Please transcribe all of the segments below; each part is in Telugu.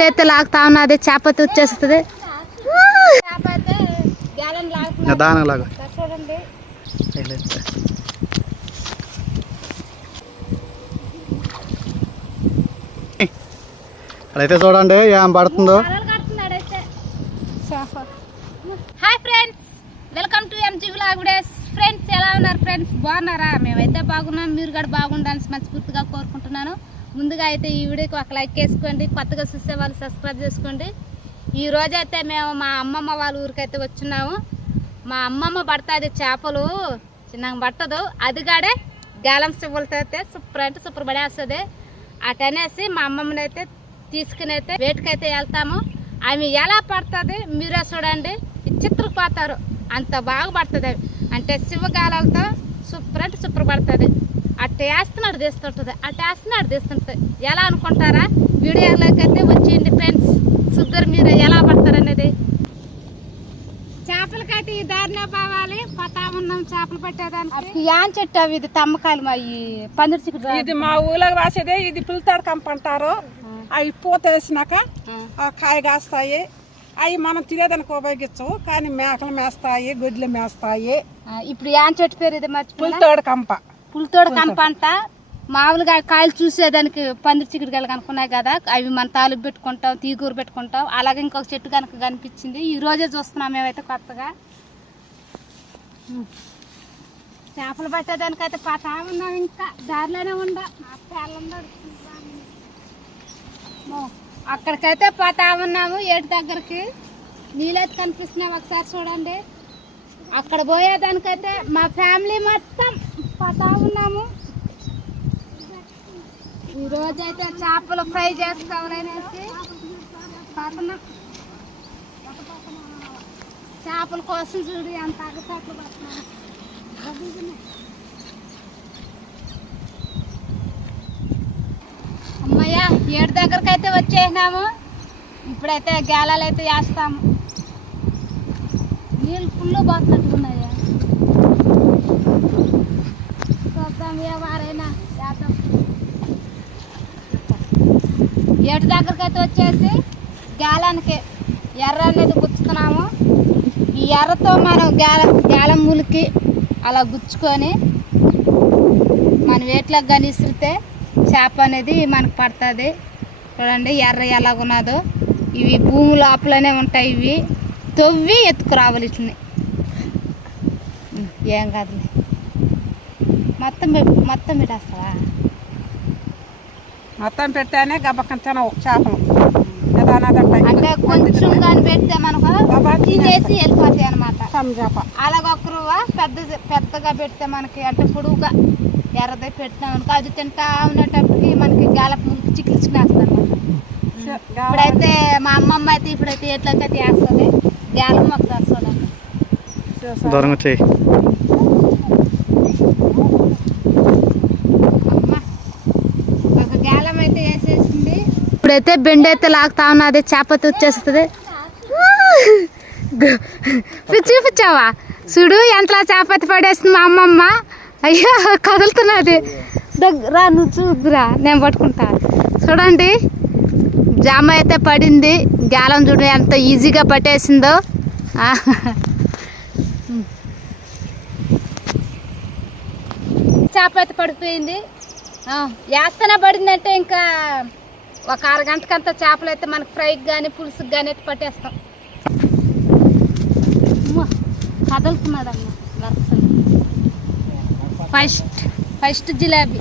బెండ్ అయితే లాగుతా ఉన్నది, చేప అయితే వచ్చేస్తుంది. నిదానంలాగా చూడండి. అదైతే చూడండి ఏం పడుతుందో. Hi friends, welcome to MG vlog days. Friends ఎలా ఉన్నారు ఫ్రెండ్స్? బాగున్నారా? మేమైతే బాగున్నాం, మీరు కూడా బాగుండాలని మనస్ఫూర్తిగా కోరుకుంటున్నాను. ముందుగా అయితే ఈ వీడియోకి ఒక లైక్ వేసుకోండి, కొత్తగా చూసే వాళ్ళు సబ్స్క్రైబ్ చేసుకోండి. ఈ రోజైతే మేము మా అమ్మమ్మ వాళ్ళ ఊరికైతే వచ్చున్నాము. మా అమ్మమ్మ పడుతుంది చేపలు, చిన్నగా పట్టదు, అది కాడే గాలం సివ్వలతో అయితే సూపర్ అంటే సూపర్ పడేస్తుంది. అటనేసి మా అమ్మమ్మని అయితే తీసుకుని అయితే వేటకైతే వెళ్తాము. ఆమె ఎలా పడుతుంది మీరే చూడండి, విచిత్రపోతారు, అంత బాగా పడుతుంది. అవి అంటే శివగాలతో సూపర్ అంటే సూపర్ పడుతుంది. అట్ట వేస్తున్నాడు తీస్తుంటుంది, అట్ట వేస్తున్నాడు తీస్తుంటుంది. ఎలా అనుకుంటారా? వీడియోలోకి అయితే వచ్చేయండి ఫ్రెండ్స్, సుద్దరు మీరు ఎలా పడతారు అనేది. చేపలకైతే ఈ దారినే పోవాలి, పతా ఉన్నాం చేపలు పట్టేదానికి. యాన్ చెట్టు అవి, ఇది తమ్మకాయలు, మా ఈ పందిరి చిక్కుడు. ఇది మా ఊళ్ళో రాసేదే, ఇది పిల్తాడు కంప అంటారు. అవి పూత వేసినాక కాయ కాస్తాయి. అవి మనం తినేదానికి ఉపయోగించవు, కానీ మేకలు మేస్తాయి, గొడ్లు మేస్తాయి. ఇప్పుడు యాన్ చెట్టు పేరు ఇది పులితోడు కంప. పులితోడు కంప అంట. మామూలుగా కాయలు చూసేదానికి పందిరి చిక్కుడుకాయలు కనుక్కున్నాయి కదా, అవి మన తాలింపు పెట్టుకుంటాం, తీగూరు పెట్టుకుంటాం. అలాగే ఇంకొక చెట్టు కనుక కనిపించింది, ఈ రోజే చూస్తున్నాం మేమైతే కొత్తగా. చేపలు పట్టేదానికైతే పతా ఉన్నాం, ఇంకా దారిలోనే ఉండ. అక్కడికైతే పతా ఉన్నాము, ఏటి దగ్గరికి. నీళ్ళైతే కనిపిస్తున్నాయి, ఒకసారి చూడండి. అక్కడ పోయేదానికైతే మా ఫ్యామిలీ మొత్తం పతా ఉన్నాము. ఈరోజైతే చేపలు ఫ్రై చేసుకోవాలనేసి చేపల కోసం చూడు ఎంత అగసాట్లు పడుతున్నాము. అమ్మయ్య, ఏడు దగ్గరకు అయితే వచ్చేసినాము. ఇప్పుడైతే గేలాలు అయితే వేస్తాము. నీళ్ళు ఫుల్ పోతున్నట్టున్నాయా, చూద్దాం ఏ వారైనా వేద్దాం. ఏడు దగ్గరకు అయితే వచ్చేసి గాలానికి ఎర్ర అనేది గుచ్చుకున్నాము. ఈ ఎర్రతో మనం గాలం ములికి అలా గుచ్చుకొని మన వేట్లకు కానీ ఇసిరితే చేప అనేది మనకు పడుతుంది. చూడండి ఎర్ర ఎలాగున్నదో. ఇవి భూమి లోపలనే ఉంటాయి, ఇవి తవ్వి ఎత్తుకురావాలి. ఇట్లని ఏం కాదులే, మొత్తం పెట్టేస్తావా? మొత్తం పెడితేనే గబ్బకం తినవు చేపలు. అంటే కొంచెం కానీ పెడితే మనకు తినేసి వెళ్ళిపోతాయి అనమాట. అలాగొక్కరు పెద్దగా పెడితే మనకి అంటే పొడుగుగా ఎర్రది పెట్టినాం అనుకో, అది తింటా ఉండేటప్పటికి మనకి గాలపు మురికి చిక్కించుకునేస్తుంది అనమాట. ఇప్పుడైతే మా అమ్మమ్మ అయితే ఇప్పుడైతే ఎట్లయితే వేస్తుంది, గాలం మాకు చూడండి. ఒక గాలం అయితే వేసేసింది. ఇప్పుడైతే బెండ్ అయితే లాగుతా ఉన్నది, చేప అయితే వచ్చేస్తుంది. చూపించావా? చూడు ఎంతలా చేప అయితే పడేస్తుంది మా అమ్మమ్మ. అయ్యా కదులుతున్నది, దగ్గర నువ్వు చూద్దురా, నేను పట్టుకుంటా. చూడండి జామ అయితే పడింది, గాలం చూడు ఎంత ఈజీగా పట్టేసిందో. చేప అయితే పడిపోయింది. వేస్తనే పడిందంటే ఇంకా ఒక అరగంటకంతా చేపలు అయితే మనకు ఫ్రైకి కానీ పులుసుకి కానీ అయితే పట్టేస్తాం. కదులుతున్నదమ్మా ఫస్ట్ జిలేబీ.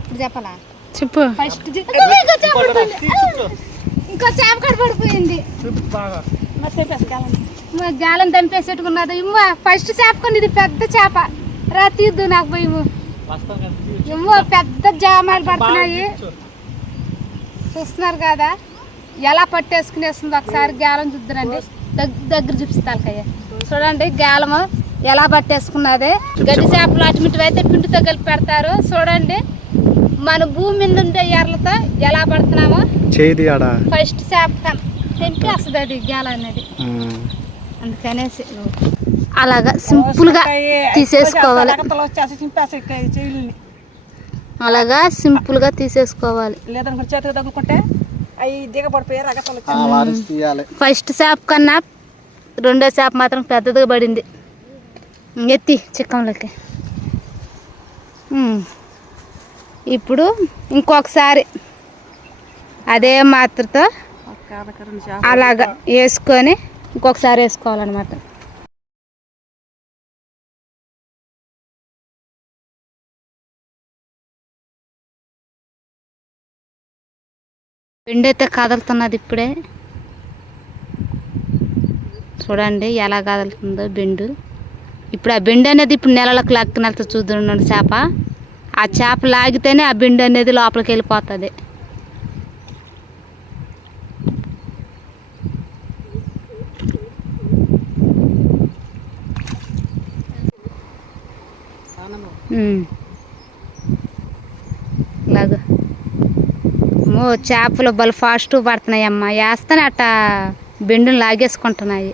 ఇప్పుడు చెప్పాలా? చెప్పు. ఫస్ట్ ఇంకో చేప కడ పడిపోయింది, గాలం దంపేసేట్టుకున్నది. ఫస్ట్ చేప కొని, ఇది పెద్ద చేప రా తీద్దు నాకు పోయి. ఏమో పెద్ద జామాలు పడుతున్నాయి, చూస్తున్నారు కదా ఎలా పట్టేసుకునేస్తుంది. ఒకసారి గాలం చూద్దురండి, దగ్గర చూపిస్తాకయ్య. చూడండి గాలము ఎలా పట్టేసుకున్నది. గడ్డి చేపలు అటుమిటివి అయితే పిండితో కలిపి పెడతారు. చూడండి మన భూమి మీద ఉండే ఎర్రలతో ఎలా పడుతున్నామో. ఫస్ట్ చేప తెంపి వస్తుంది అది గాలం అనేది. అందుకనేసి అలాగా సింపుల్గా తీసేసుకోవాలి, అలాగా సింపుల్గా తీసేసుకోవాలి. లేదనుకో చేతికి తగులుకుంటే అవి దిగబడిపోయి రగతలు వారిసి తీయాలి. ఫస్ట్ చేప కన్నా రెండో చేప మాత్రం పెద్దదిగా పడింది. ఎత్తి చిక్కంలోకి. ఇప్పుడు ఇంకొకసారి అదే మాత్రతో అలాగా వేసుకొని ఇంకొకసారి వేసుకోవాలన్నమాట. బెండు అయితే కదులుతున్నది ఇప్పుడే. చూడండి ఎలా కదులుతుందో బెండు. ఇప్పుడు ఆ బెండు అనేది ఇప్పుడు నెలలకు లాక్కునెళ్తా చూద్దాం చేప. ఆ చేప లాగితేనే ఆ బెండు అనేది లోపలికి వెళ్ళిపోతుంది. లాగా చేపలు బలు ఫాస్ట్ పడుతున్నాయి అమ్మ. వేస్తానే అట్ట బెండును లాగేసుకుంటున్నాయి.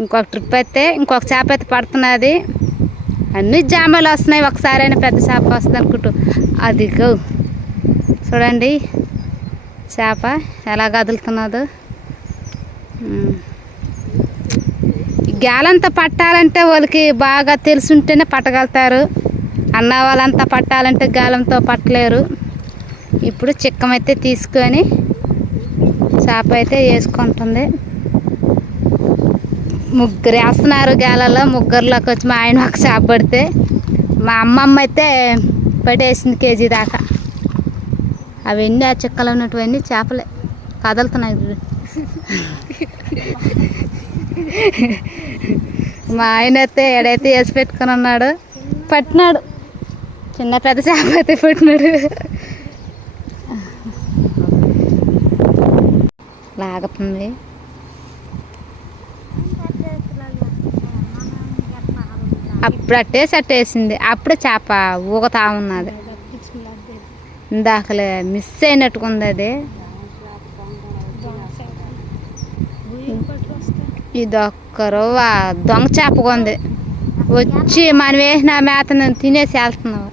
ఇంకొక ట్రిప్ అయితే ఇంకొక చేప అయితే పడుతున్నది. అన్ని జామాలు వస్తున్నాయి. ఒకసారి అయినా పెద్ద చేప వస్తుంది అనుకుంటూ అదిగో చూడండి చేప ఎలా కదులుతున్నదో. గాలంతా పట్టాలంటే వాళ్ళకి బాగా తెలుసుంటేనే పట్టగలుగుతారు. అన్న వాళ్ళంతా పట్టాలంటే గాలంతో పట్టలేరు. ఇప్పుడు చిక్కమైతే తీసుకొని చేప అయితే వేసుకుంటుంది. ముగ్గురు వేస్తున్నారు గాలలో. ముగ్గురులోకి వచ్చి మా ఆయన ఒక చేప పడితే మా అమ్మమ్మ అయితే పడేసింది కేజీ దాకా. అవన్నీ ఆ చిక్కలు ఉన్నటువన్నీ చేపలే కదులుతున్నాయి. మా ఆయన అయితే ఎడైతే వేసి పెట్టుకుని ఉన్నాడు. పట్టినాడు చిన్న పెద్ద చేప అయితే పట్టినాడు. లాగుతుంది. అప్పుడు అట్టేసి అట్టేసింది. అప్పుడే చేప ఊగుతా ఉన్నది. ఇందాకలే మిస్ అయినట్టుకుంది అది. ఇదొక్కరు దొంగ చేపగా ఉంది. వచ్చి మనం వేసిన మేతను తినేసి వెళ్తున్నావు.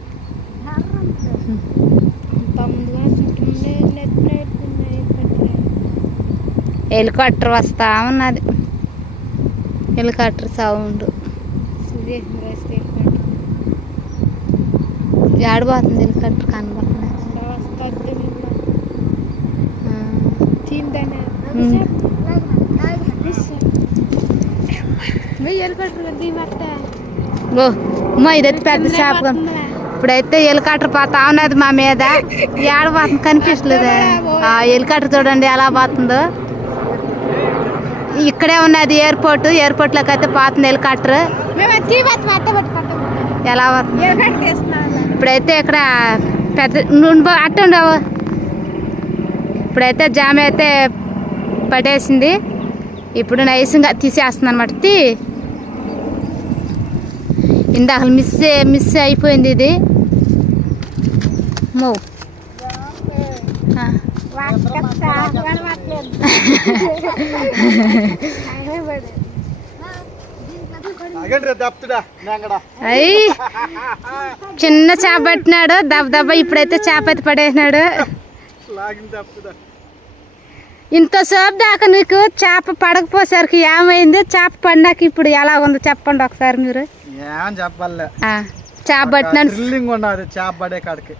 హెలికాప్టర్ వస్తా ఉన్నది. Helicopter sound ఏడబోతుంది. హెలికాప్టర్ కనబడుతుంది. అమ్మా ఇదైతే పెద్ద చేప. ఇప్పుడైతే హెలికాప్టర్ పోతా ఉన్నది మా మీద. ఏడబోతుంది కనిపించలేదు. హెలికాప్టర్ చూడండి ఎలా పోతుందో. ఇక్కడే ఉన్నది ఎయిర్పోర్ట్. ఎయిర్పోర్ట్లోకి అయితే పోతుంది హెలికాప్టర్. ఎలా పోతుంది ఇప్పుడైతే ఇక్కడ పెద్ద అట్ట ఉండవు. ఇప్పుడైతే జామ అయితే పట్టేసింది. ఇప్పుడు నైస్గా తీసేస్తుంది అనమాట. ఇందాక మిస్ అయిపోయింది ఇది. మో అయ్యి చిన్న చేప పట్టినాడు దెబ్బ దెబ్బ. ఇప్పుడైతే చేప అయితే పడేసినాడు. ఇంతసేపు దాకా నీకు చేప పడకపోసరికి ఏమైంది? చేప పడినాక ఇప్పుడు ఎలా ఉందో చెప్పండి ఒకసారి మీరు. ఏమని చెప్పాలి, చేప పట్టినాడు. థ్రిల్లింగ్ ఉన్నది. చేప పడే కాడికి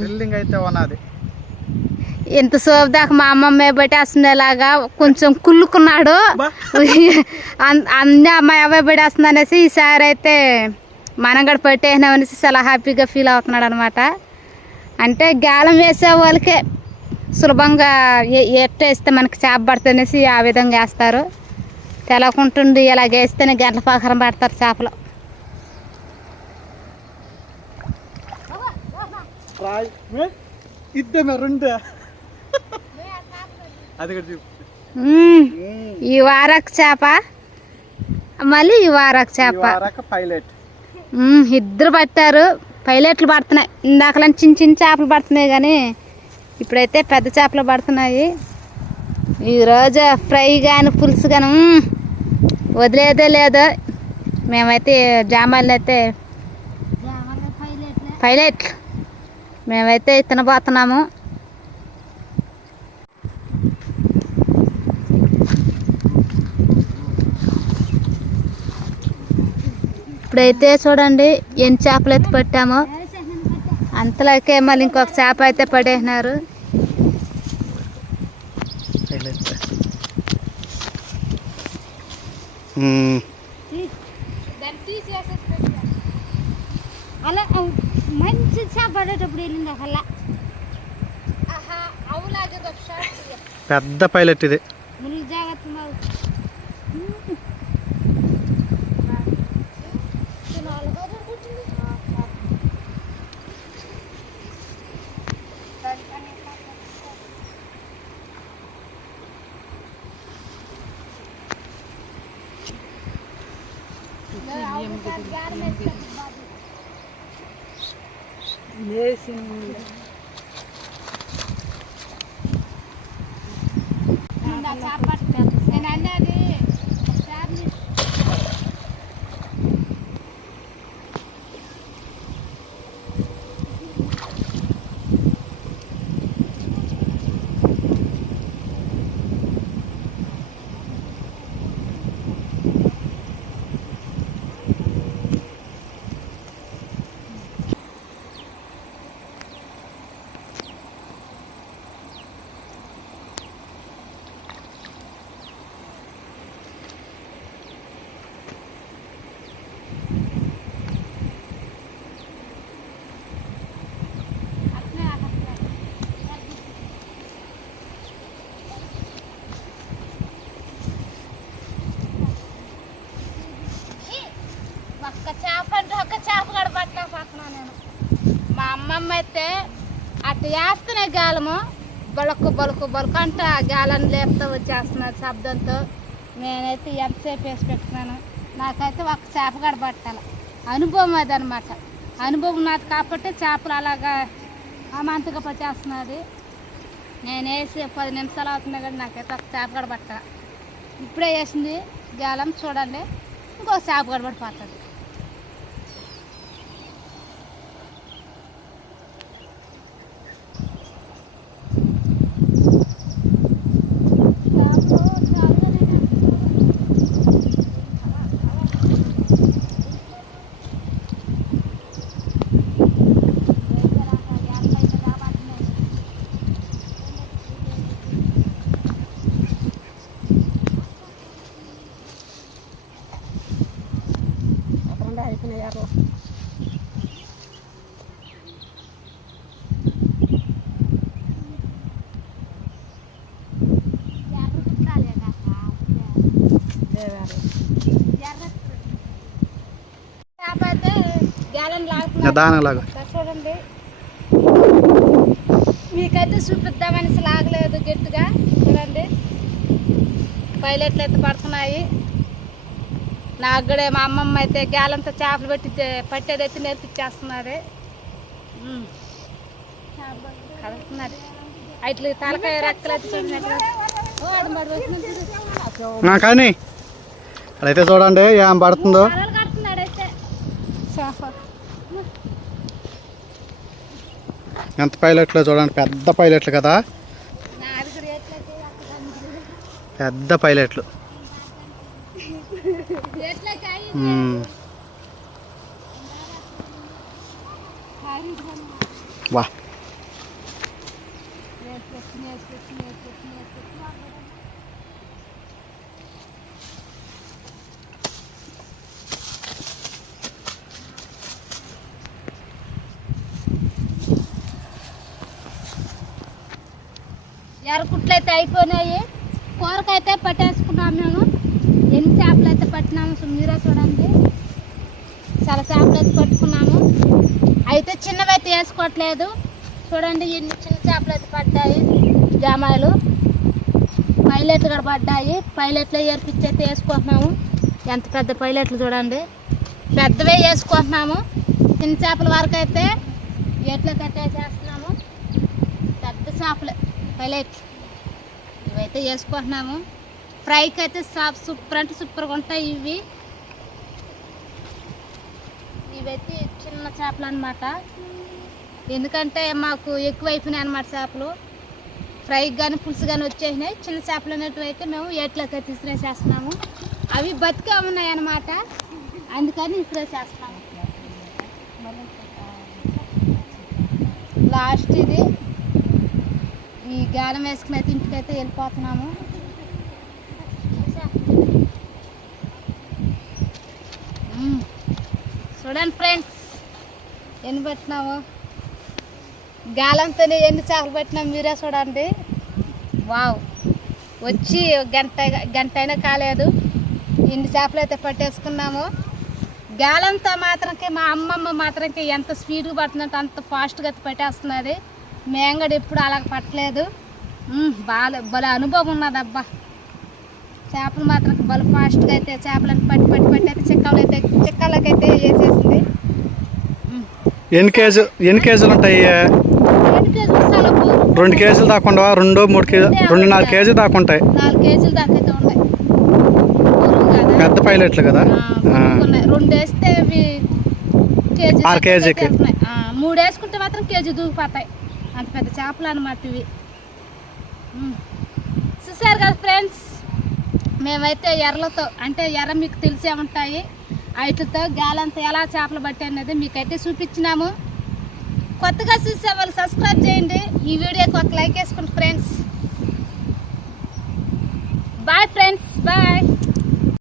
థ్రిల్లింగ్ అయితే ఉన్నది. ఇంతసేపు దాకా మా అమ్మమ్మ పట్టేస్తుండేలాగా కొంచెం కుళ్ళుకున్నాడు. అన్నీ అమ్మాయి అబ్బాయి పడేస్తుంది అనేసి ఈసారి అయితే మనం కూడా పట్టేసినామనేసి చాలా హ్యాపీగా ఫీల్ అవుతున్నాడు అనమాట. అంటే గాలం వేసే వాళ్ళకే సులభంగా ఎట్టేస్తే మనకి చేప పడుతుందనేసి ఆ విధంగా వేస్తారు. తెలకుంటుండి ఇలాగ వేస్తేనే గంటల పాకరం పడతారు చేపలు. ఈ వారకు చేప మళ్ళీ ఈ వారకు చేప ఇద్దరు పట్టారు. పైలట్లు పడుతున్నాయి. ఇందాకలా చిన్న చిన్న చేపలు పడుతున్నాయి కానీ ఇప్పుడైతే పెద్ద చేపలు పడుతున్నాయి. ఈరోజు ఫ్రై కానీ పులుసు కానీ వదిలేదే లేదు. మేమైతే జామాలు అయితే పైలట్లు మేమైతే తినబోతున్నాము. ఇప్పుడైతే చూడండి ఎన్ని చేపలు అయితే పట్టామో అంతలోకే మళ్ళీ ఇంకొక చేప అయితే పడేసినారు. అలా మంచి చేప పడేటప్పుడు వెళ్ళింది అలా పెద్ద పైలట్ ఇది. మునిగి జాగ్రత్త మావు. నేను అన్నది ఒక్క చేప కూడా పట్టినా పక్కన నేను. మా అమ్మమ్మ అయితే అటు వేస్తేనే గాలము బొలకు బొలకు బొలకు అంటే ఆ గాలని లేపుతూ వచ్చేస్తున్నారు శబ్దంతో. నేనైతే ఎంతసేపు వేసి పెట్టుకున్నాను. నాకైతే ఒక్క చేప కూడా పట్టాలి. అనుభవం అది అనమాట. అనుభవం నాది కాబట్టి చేపలు అలాగా అమాంతగా పట్టేస్తున్నది. నేను వేసి 10 నిమిషాలు అవుతున్నా కానీ నాకైతే ఒక చేప కూడా పట్టాలి. ఇప్పుడే వేసింది గాలం చూడండి, ఇంకో చేప కూడా పడిపోతుంది. నిదానంలాగా చూడండి, మీకైతే చూపిద్దామని లాగలేదు గట్టిగా. చూడండి పైలెట్లు అయితే పడుతున్నాయి. నాకు కూడా మా అమ్మమ్మ అయితే గాలంతో చేపలు పట్టేదైతే నేర్పించేస్తున్నది. కలుపుతున్నది అట్లా తలకాయ రెక్కలు అయితే చూడండి. కానీ అదైతే చూడండి ఏం పడుతుందో. కడుతున్నాడు అయితే చేప. ఎంత పైలట్లు చూడండి, పెద్ద పైలట్లు కదా, పెద్ద పైలట్లు. వా ఎర్రకుట్లు అయితే అయిపోయినాయి. కూరకైతే పట్టేసుకున్నాము మేము. ఎన్ని చేపలు అయితే పట్టినాము మీరే చూడండి. చాలా చేపలు అయితే పట్టుకున్నాము. అయితే చిన్నవి అయితే వేసుకోవట్లేదు. చూడండి ఎన్ని చిన్న చేపలు అయితే పడ్డాయి. జామాయిలు పైలెట్లు కూడా పడ్డాయి. పైలెట్లు ఏర్పించి అయితే వేసుకుంటున్నాము. ఎంత పెద్ద పైలెట్లు చూడండి, పెద్దవే వేసుకుంటున్నాము. చిన్న చేపల వరకు అయితే ఎట్లా కట్టేసేస్తున్నాము. పెద్ద చేపలు పైలెట్లు ఇవైతే వేసుకుంటున్నాము. ఫ్రైకి అయితే సూపర్ అంటే సూపర్గా ఉంటాయి ఇవి. ఇవైతే చిన్న చేపలు అనమాట. ఎందుకంటే మాకు ఎక్కువైపోయినాయి అనమాట చేపలు. ఫ్రైకి కానీ పులుసు కానీ వచ్చేసినాయి. చిన్న చేపలు అనేటివి అయితే మేము ఏట్లోకి తీసినేసేస్తున్నాము. అవి బతికే ఉన్నాయి అన్నమాట. అందుకని ఇసిరేసేస్తున్నాము. లాస్ట్ ఇది ఈ గాలం వేసుకుని అయితే ఇంటికైతే వెళ్ళిపోతున్నాము. చూడండి ఫ్రెండ్స్ ఎన్ని పెట్టినాము, గాలంతోనే ఎన్ని చేపలు పెట్టినాము మీరే చూడండి. వావ్, వచ్చి గంట అయినా కాలేదు, ఎన్ని చేపలు అయితే పట్టేసుకున్నాము. గాలంతో మాత్రంకి మా అమ్మమ్మ మాత్రంకి ఎంత స్పీడ్గా పడుతుందంటే అంత ఫాస్ట్గా పట్టేస్తున్నది. మేము కూడా ఎప్పుడు అలా పట్టలేదు. భలే అనుభవం ఉన్నదబ్బా. చేపలు మాత్రం భలే ఫాస్ట్గా అయితే చేపలను పట్టి అయితే చిక్కలకైతే వేసేసింది. ఎన్ని కేజీలు ఉంటాయి? 2 కేజీలు సలపు, 2 కేజీలు దాకా ఉండవా? 2-3 కేజీలు, 2-4 కేజీలు దాకా ఉంటాయి. 4 కేజీలు దాకా అయితే ఉంటాయి. పెద్ద పైలట్లు కదా. 2 వేస్తే అవి కేజీ 6 కేజీకి. 3 వేసుకుంటే మాత్రం కేజీ దూకిపోతాయి. అంత పెద్ద చేపలు అన్నమాట ఇవి. చూసారు కదా ఫ్రెండ్స్, మేమైతే ఎర్రలతో అంటే ఎర్ర మీకు తెలిసే ఉంటాయి, వాటితో గాలంతా ఎలా చేపలు పట్టి అనేది మీకైతే చూపించినాము. కొత్తగా చూసే వాళ్ళు సబ్స్క్రైబ్ చేయండి, ఈ వీడియోకి ఒక లైక్ వేసుకోండి ఫ్రెండ్స్. Bye friends, bye.